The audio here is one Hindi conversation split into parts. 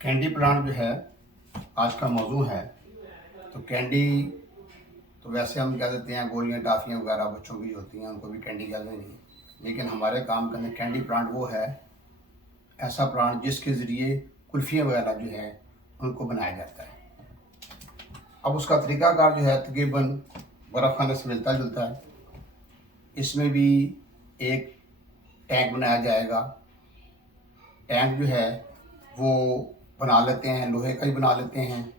कैंडी प्लांट जो है आज का मौजू है। तो कैंडी तो वैसे हम कह देते हैं गोलियां टाफियाँ वगैरह बच्चों की जो होती हैं उनको भी कैंडी कहते हैं, लेकिन हमारे काम के अंदर कैंडी प्लांट वो है ऐसा प्लांट जिसके ज़रिए कुल्फ़ियाँ वगैरह जो है उनको बनाया जाता है। अब उसका तरीक़ाकार जो है तकरीबन बर्फ़ खाने से मिलता जुलता है। इसमें भी एक टैंक बनाया जाएगा। टैंक जो है वो बना लेते हैं, लोहे का ही बना लेते हैं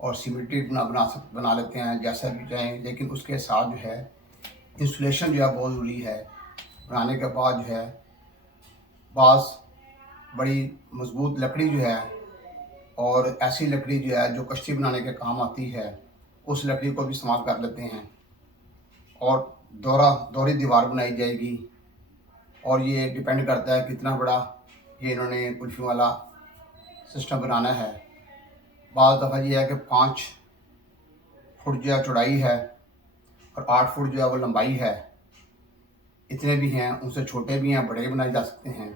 और सीमेंटेड बना लेते हैं, जैसा भी चाहें, लेकिन उसके साथ जो है इंसुलेशन जो है बहुत ज़रूरी है। बनाने के बाद जो है बाज़ बड़ी मज़बूत लकड़ी जो है और ऐसी लकड़ी जो है जो कश्ती बनाने के काम आती है, उस लकड़ी को भी इस्तेमाल कर लेते हैं और दोहरी दीवार बनाई जाएगी। और ये डिपेंड करता है कितना बड़ा ये इन्होंने कुल्फ़ी वाला सिस्टम बनाना है। बाज़ दफ़ा ये है कि 5 फुट जो है चौड़ाई है और 8 फुट जो है वो लंबाई है। इतने भी हैं, उनसे छोटे भी हैं, बड़े भी बनाए जा सकते हैं।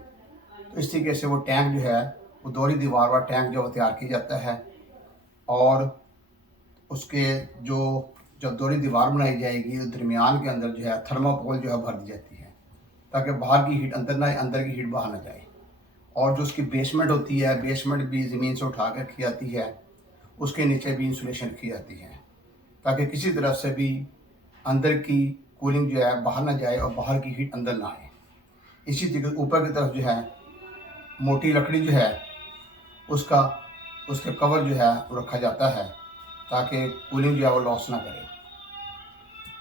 तो इस तरीके से वो टैंक जो है वो दोहरी दीवार वाला टैंक जो तैयार किया जाता है और उसके जो जब दोहरी दीवार बनाई जाएगी तो दरमियान के अंदर जो है थर्माकोल जो है भर दी जाती है ताकि बाहर की हीट अंदर ना आए, अंदर की हीट बाहर ना जाए। और जो उसकी बेसमेंट होती है, बेसमेंट भी ज़मीन से उठा कर की जाती है, उसके नीचे भी इंसुलेशन की जाती है ताकि किसी तरह से भी अंदर की कूलिंग जो है बाहर ना जाए और बाहर की हीट अंदर ना आए। इसी तरीके ऊपर की तरफ जो है मोटी लकड़ी जो है उसके कवर जो है वो रखा जाता है ताकि कूलिंग जो है वो लॉस ना करे।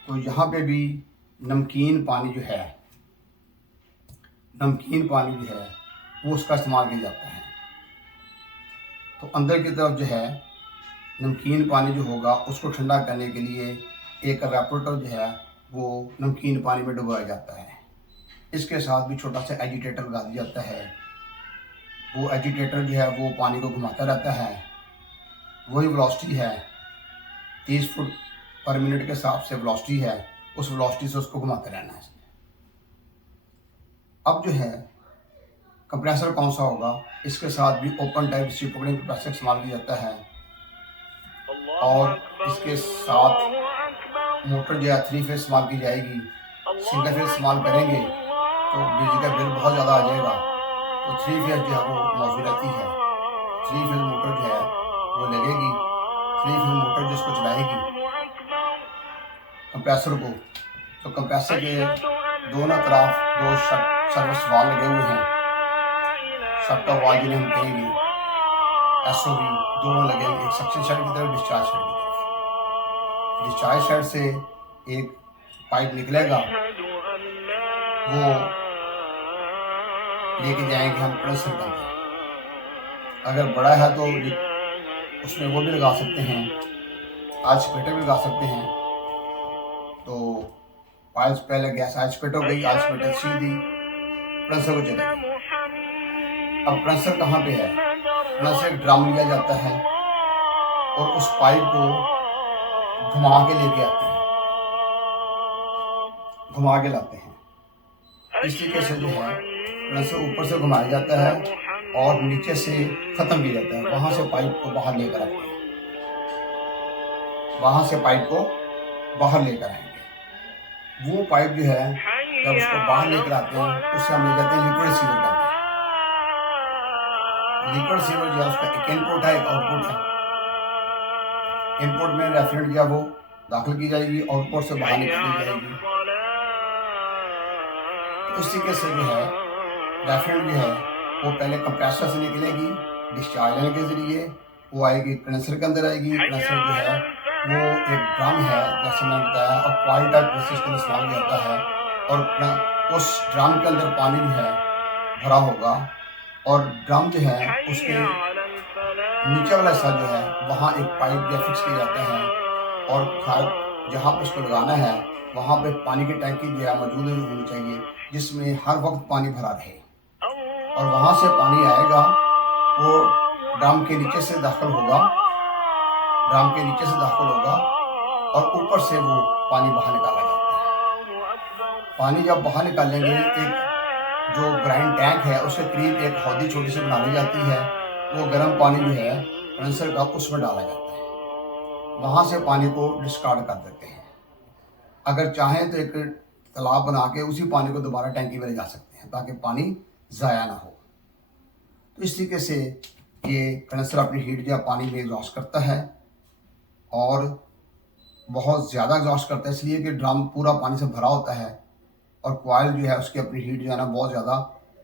तो यहाँ पे भी नमकीन पानी जो है वो उसका इस्तेमाल किया जाता है। तो अंदर की तरफ जो है नमकीन पानी जो होगा उसको ठंडा करने के लिए एक एवापोरेटर जो है वो नमकीन पानी में डुबाया जाता है। इसके साथ भी छोटा सा एजिटेटर लगा दिया जाता है। वो एजिटेटर जो है वो पानी को घुमाता रहता है। वही वेलोसिटी है, 30 फुट पर मिनट के हिसाब से वेलोसिटी है, उस वेलोसिटी से उसको घुमाते रहना है। अब जो है कंप्रेसर कौन सा होगा, इसके साथ भी ओपन टाइप रिसिप्रोकेटिंग कंप्रेसर इस्तेमाल किया जाता है और इसके साथ मोटर जो है 3 फेज इस्तेमाल की जाएगी। सिंगल फेज इस्तेमाल करेंगे तो बिजली का बिल बहुत ज़्यादा आ जाएगा। तो 3 फेज जो है वो मौजूद रहती है। 3 फेज मोटर जो है वो लगेगी, 3 फेज मोटर जिसको चलाएगी कंप्रेसर को। तो कंप्रेसर के दोनों तरफ 2 सर्विस वाल लगे हुए हैं, सबका वाल जिन्हें हम कहेंगे SOV, दोनों लगे हैं, एक सक्शन साइड की तरफ, डिस्चार्ज साइड की तरफ। डिस्चार्ज साइड से एक पाइप निकलेगा, वो लेके जाएंगे हम कंप्रेसर के अंदर। अगर बड़ा है तो उसमें वो भी लगा सकते हैं, आइसोलेटर भी लगा सकते हैं। तो पाइप पहले गैस आइसोलेटर हो गई, आइसोलेटर सीधी कंप्रेसर को चलेगी। अब कंप्रेसर कहाँ पे है? कंप्रेसर एक ड्रम लिया जाता है और उस पाइप को घुमा के लेके आते हैं, घुमा के लाते हैं। इस तरीके से जो है कंप्रेसर ऊपर से घुमाया जाता है और नीचे से ख़त्म किया जाता है। वहाँ से पाइप को बाहर लेकर आते हैं, वहाँ से पाइप को बाहर लेकर आएंगे। वो पाइप जो है जब उसको बाहर लेकर आते हैं उससे हम ले जाते हैं लिक्विड सीवर के अंदर। लिक्विड सीवर जो है उसका एक इनपुट है, एक आउटपुट है। इनपुट में रेफ्रिजरेंट जो है वो दाखिल की जाएगी, आउटपुट से बाहर निकाली जाएगी। तो इस तरीके से जो है रेफ्रिजरेंट जो है वो पहले कंप्रेसर से निकलेगी, डिस्चार्ज लेने के जरिए वो आएगी कंडेंसर के अंदर आएगी। कंडेंसर जो है वो एक ड्रम है जैसे मैंने बताया, और कॉइल टाइप सिस्टम इस्तेमाल किया जाता है और उस ड्रम के अंदर पानी जो है भरा होगा और ड्रम जो है उसके नीचे वाला हिस्सा जो है वहाँ एक पाइप जो फिक्स किया जाता है और घर जहाँ पर उसको लगाना है वहाँ पे पानी की टैंकी जो है मौजूद होनी चाहिए जिसमें हर वक्त पानी भरा रहे। और वहाँ से पानी आएगा, वो ड्रम के नीचे से दाखिल होगा, और ऊपर से वो पानी बाहर निकाला जाता है। पानी जब बाहर निकालेंगे, एक जो ग्राइंड टैंक है उसके करीब एक हौदी छोटी सी बना ली जाती है वो गर्म पानी जो है कंडेंसर का उसमें डाला जाता है, वहाँ से पानी को डिस्कार्ड कर देते हैं। अगर चाहें तो एक तालाब बना के उसी पानी को दोबारा टैंकी में ले जा सकते हैं ताकि पानी ज़ाया ना हो। तो इस तरीके से ये कंडेंसर अपनी हीट जो है पानी में एग्जॉस्ट करता है, और बहुत ज़्यादा एग्जॉस्ट करता है इसलिए कि ड्रम पूरा पानी से भरा होता है, और कॉइल जो है उसकी अपनी हीट जो है ना बहुत ज़्यादा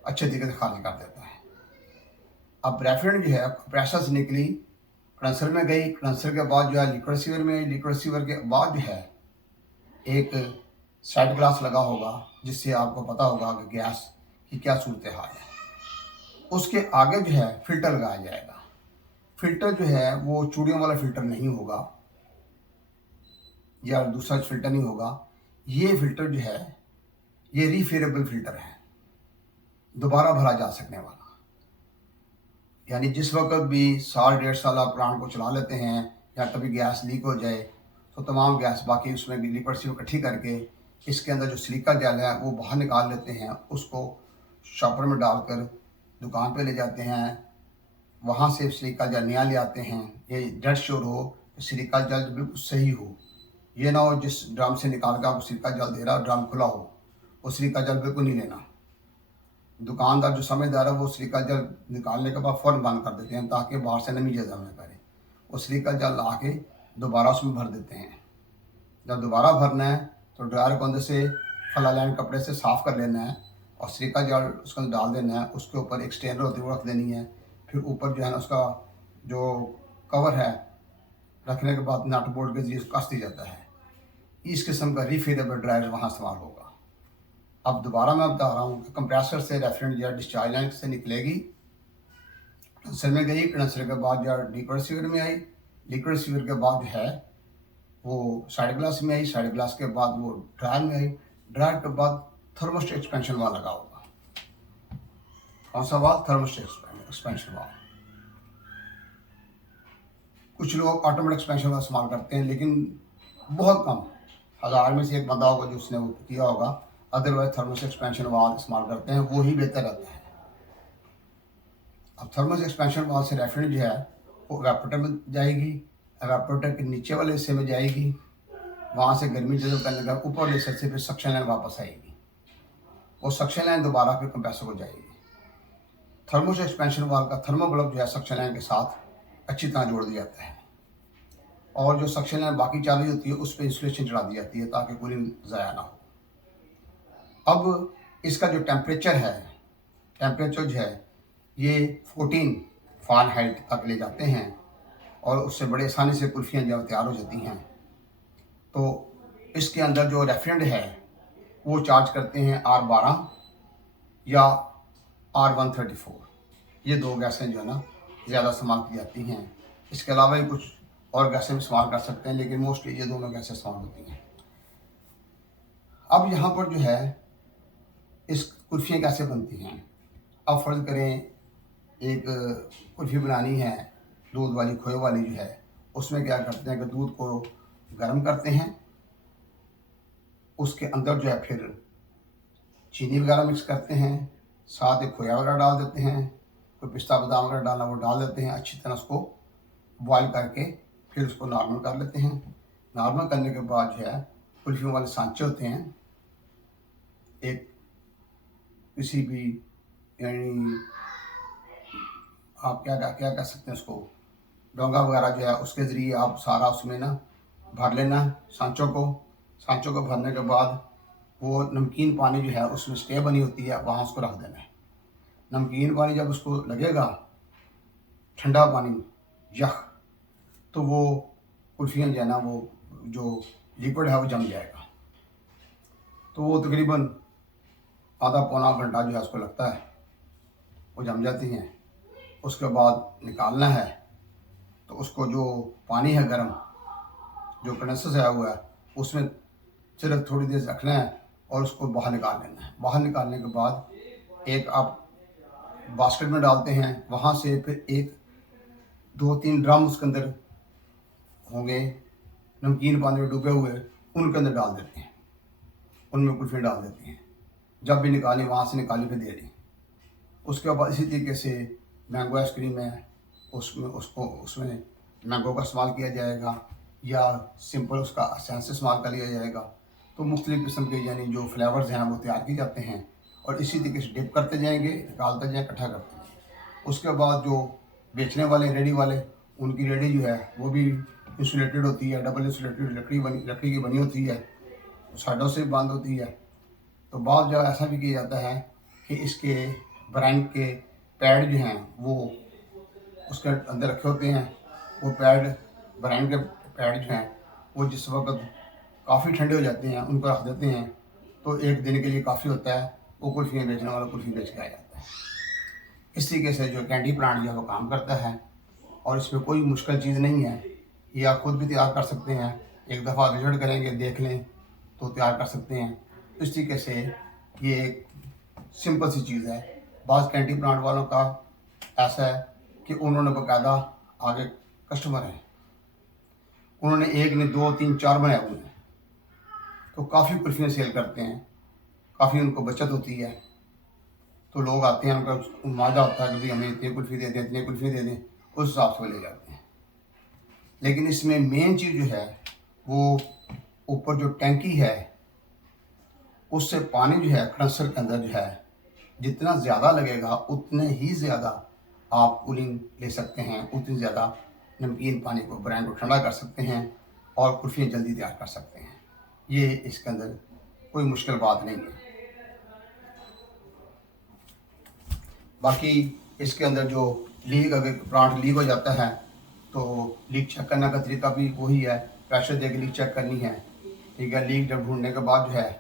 अच्छे तरीके से खाली कर देता है। अब रेफ्रिजरेंट जो है कंप्रेसर से निकली, कंडेंसर में गई, कंडेंसर के बाद जो है लिक्विड रिसीवर में आई, लिक्विड रिसीवर के बाद जो है एक साइड ग्लास लगा होगा जिससे आपको पता होगा कि गैस की क्या सूरत हाल है। उसके आगे जो है फिल्टर लगाया जाएगा। फिल्टर जो है वो चूड़ियों वाला फिल्टर नहीं होगा या दूसरा फिल्टर नहीं होगा। ये फिल्टर जो है ये रिफिलेबल फिल्टर है, दोबारा भरा जा सकने वाला। यानी जिस वक्त भी 1.5 साल आप प्लांट को चला लेते हैं या कभी गैस लीक हो जाए तो तमाम गैस बाकी उसमें भी लिक्विड से इकट्ठी करके इसके अंदर जो सिलिका जेल है वो बाहर निकाल लेते हैं, उसको शॉपर में डालकर दुकान पे ले जाते हैं, वहाँ से सिलिका जेल नया ले आते हैं। ये डेड श्योर हो कि सिलिका जेल बिल्कुल सही हो, ये ना हो जिस ड्रम से निकाल कर आपको सिलिका जेल दे रहा ड्रम खुला हो, वो सिलिका जेल बिल्कुल नहीं लेना। दुकानदार जो समझदार है वो सिलिका जेल निकालने के बाद फ़ौरन बंद कर देते हैं ताकि बाहर से नमी जमा न करे। वो सिलिका जेल ला के दोबारा उसमें भर देते हैं। जब दोबारा भरना है तो ड्रायर को अंदर से फलालाइन कपड़े से साफ़ कर लेना है और सिलिका जेल उसके अंदर डाल देना है। उसके ऊपर एक स्टेनर होती है वो रख देनी है। फिर ऊपर जो है ना उसका जो कवर है रखने के बाद नट बोल्ट के जरिए कस दिया जाता है। इस किस्म का रिफिलेबल ड्रायर वहाँ इस्तेमाल होगा। अब दोबारा मैं बता रहा हूँ कि कंप्रेसर से रेफ्रिजरेंट जो डिस्चार्ज लाइन से निकलेगी, कंडेंसर में गई, कंडेंसर के बाद जो लिक्विड रिसीवर में आई, लिक्विड रिसीवर के बाद जो है वो साइड ग्लास में आई, साइड ग्लास के बाद वो ड्रायर में आई, ड्रायर के बाद थर्मोस्टेट एक्सपेंशन वाल्व लगा होगा। कौन सा वाल्व? Thermostat expansion valve. कुछ लोग ऑटोमेटिक एक्सपेंशन वाल्व इस्तेमाल करते हैं लेकिन बहुत कम, 1000 में से एक बंदा होगा जो उसने वो किया होगा। अदरवाइज थर्मोस्टेट एक्सपेंशन वाल्व इस्तेमाल करते हैं, वो ही बेहतर रहता है। अब थर्मोस्टेट एक्सपेंशन वाल्व से रेफ्रिजरेंट जो है वो एवापोरेटर में जाएगी, एवापोरेटर के नीचे वाले हिस्से में जाएगी, वहाँ से गर्मी जल्द करने का ऊपर वाले हिस्से से फिर सक्शन लाइन वापस आएगी, वो सक्शन लाइन दोबारा फिर कंप्रेसर को जाएगी। थर्मोस्टेट एक्सपेंशन वाल्व का थर्मो बल्ब जो है सक्शन लाइन के साथ अच्छी तरह जोड़ दिया जाता है, और जो सक्शन लाइन बाकी चालू होती है उस पर इंसुलेशन चढ़ा दी जाती है ताकि कूलिंग ज़ाया ना हो। अब इसका जो टेम्परेचर है, टेम्परेचर जो है ये 14 फ़ारेनहाइट तक ले जाते हैं और उससे बड़े आसानी से कुल्फ़ियाँ जब तैयार हो जाती हैं। तो इसके अंदर जो रेफ्रिजरेंट है वो चार्ज करते हैं R12 या R134। ये दो गैसें जो है ना ज़्यादा इस्तेमाल की जाती हैं। इसके अलावा भी कुछ और गैसें भी इस्तेमाल कर सकते हैं लेकिन मोस्टली ये दोनों गैसें इस्तेमाल होती हैं। अब यहाँ पर जो है इस कुल्फ़ियाँ कैसे बनती हैं। अब फ़र्ज़ करें एक कुल्फ़ी बनानी है दूध वाली, खोए वाली जो है, उसमें क्या करते हैं कि दूध को गर्म करते हैं, उसके अंदर जो है फिर चीनी वगैरह मिक्स करते हैं, साथ एक खोया वगैरह डाल देते हैं, कोई पिस्ता बादाम वगैरह डालना वो डाल देते हैं। अच्छी तरह उसको बॉयल करके फिर उसको नॉर्मल कर लेते हैं। नॉर्मल करने के बाद जो है कुल्फ़ियों वाले सांचे होते हैं, एक किसी भी यानी आप क्या कह सकते हैं उसको, डोंगा वगैरह जो है उसके ज़रिए आप सारा उसमें ना भर लेना सांचों को भरने के बाद वो नमकीन पानी जो है उसमें स्टे बनी होती है, वहाँ उसको रख देना है। नमकीन पानी जब उसको लगेगा ठंडा पानी यख, तो वो कुल्फ़ियाँ जो है ना वो जो लिक्विड है वो जम जाएगा। तो वो तकरीबन आधा पौना घंटा जो है उसको लगता है, वो जम जाती हैं। उसके बाद निकालना है तो उसको जो पानी है गर्म जो कंडेंसर से आया हुआ है उसमें सिर्फ थोड़ी देर रखना है और उसको बाहर निकाल लेना है। बाहर निकालने के बाद एक आप बास्केट में डालते हैं, वहाँ से फिर 1-2-3 ड्रम उसके अंदर होंगे नमकीन पानी में डूबे हुए, उनके अंदर डाल देते हैं, उनमें कुल्फ़ी डाल देते हैं। जब भी निकाली वहाँ से निकाली फिर दे दी। उसके बाद इसी तरीके से मैंगो आइसक्रीम है, उसमें मैंगो का इस्तेमाल किया जाएगा या सिंपल उसका एसेंस इस्तेमाल कर लिया जाएगा। तो मुख्तलिफ़ किस्म के यानी जो फ्लेवर्स हैं वो तैयार किए जाते हैं और इसी तरीके से डिप करते जाएंगे, निकालते जाएँ, इकट्ठा करते जाएँ। उसके बाद जो बेचने वाले रेडी वाले, उनकी रेडी जो है वो भी इंसुलेटेड होती है, डबल इंसुलेटेड लकड़ी की बनी होती है, साइडों से बंद होती है। तो बाद जो ऐसा भी किया जाता है कि इसके ब्रांड के पैड जो हैं वो उसके अंदर रखे होते हैं। वो पैड, ब्रांड के पैड जो हैं वो जिस वक्त काफ़ी ठंडे हो जाते हैं उनको रख देते हैं, तो एक दिन के लिए काफ़ी होता है। वो कुल्फ़ियाँ बेचने वाला कुल्फ़ी बेच के आ जाता है। इस तरीके से जो कैंडी प्लांट जो है वो काम करता है और इसमें कोई मुश्किल चीज़ नहीं है। ये आप खुद भी तैयार कर सकते हैं। एक दफ़ा विजिट करेंगे, देख लें तो तैयार कर सकते हैं। इस तरीके से ये एक सिंपल सी चीज़ है। बाज़ कैंडी प्लांट वालों का ऐसा है कि उन्होंने बाकायदा आगे कस्टमर हैं, उन्होंने एक नहीं 2 3 4 बनाए हुए हैं, तो काफ़ी कुल्फ़ियाँ सेल करते हैं, काफ़ी उनको बचत होती है। तो लोग आते हैं, उनका वादा होता है कि भाई हमें इतनी कुल्फ़ी दे दें, इतनी कुल्फ़ी दे दें, उस हिसाब से वो ले जाते हैं। लेकिन इसमें मेन चीज़ जो है वो ऊपर जो टैंकी है उससे पानी जो है कंडेंसर के अंदर जो है जितना ज़्यादा लगेगा उतने ही ज़्यादा आप कूलिंग ले सकते हैं, उतनी ज़्यादा नमकीन पानी को, ब्रांड को ठंडा कर सकते हैं और कुल्फ़ियाँ जल्दी तैयार कर सकते हैं। ये इसके अंदर कोई मुश्किल बात नहीं है। बाकी इसके अंदर जो लीक, अगर प्लांट लीक हो जाता है तो लीक चेक करने का तरीका भी वही है, प्रेशर दे के लीक चेक करनी है। ठीक है, लीक जब ढूंढने के बाद जो है,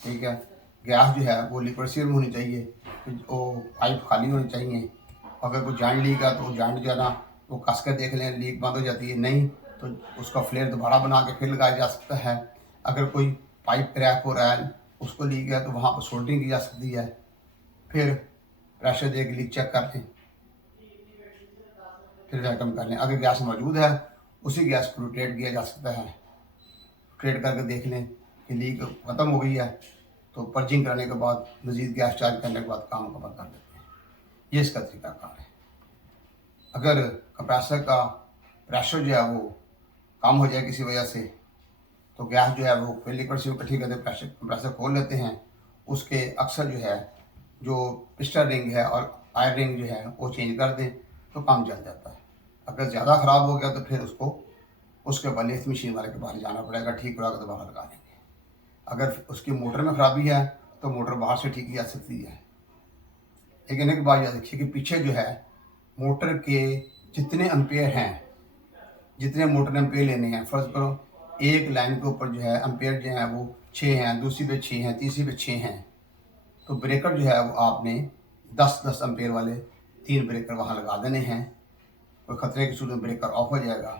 ठीक है, गैस जो है वो लिक्विड सील होनी चाहिए, वो पाइप खाली होनी चाहिए। अगर कोई जॉइंट लीक है तो जॉइंट जो है ना वो कस कर देख लें, लीक बंद हो जाती है, नहीं तो उसका फ्लेयर दोबारा बना के फिर लगाया जा सकता है। अगर कोई पाइप क्रैक हो रहा है, उसको लीक है, तो वहाँ पर सोल्डरिंग की जा सकती है। फिर प्रेशर दे के लीक चेक कर लें, फिर वैक्यूम कर लें। अगर गैस मौजूद है उसी गैस को रोटेट किया जा सकता है, रोटेट करके देख लें कि लीक ख़त्म हो गई है, तो पर्जिंग करने के बाद मज़ीद गैस चार्ज करने के बाद काम को बंद कर देते हैं। ये इसका तरीकाकार है। अगर कंप्रेसर का प्रेशर जो है वो कम हो जाए किसी वजह से, तो गैस जो है वो फिर लिक्विड से इकट्ठी करके प्रेशर कंप्रेसर खोल लेते हैं। उसके अक्सर जो है जो पिस्टन रिंग है और आयर रिंग जो है वो चेंज कर दें तो काम चल जाता है। अगर ज़्यादा ख़राब हो गया तो फिर उसके बाद लेथ मशीन वाले के पास जाना पड़ेगा, ठीक करा के दोबारा लगा देंगे। अगर उसकी मोटर में ख़राबी है तो मोटर बाहर से ठीक की जा सकती है। लेकिन एक बात याद रखिए कि पीछे जो है मोटर के जितने एम्पेयर हैं, जितने मोटर ने एम्पेयर लेने हैं, फ़र्ज़ करो एक लाइन के ऊपर जो है एम्पेयर जो है वो 6 हैं, दूसरी पे 6 हैं, तीसरी पे 6 हैं, तो ब्रेकर जो है वो आपने 10-10 एम्पेयर वाले 3 ब्रेकर वहाँ लगा देने हैं। कोई ख़तरे की सूरत में ब्रेकर ऑफ हो जाएगा,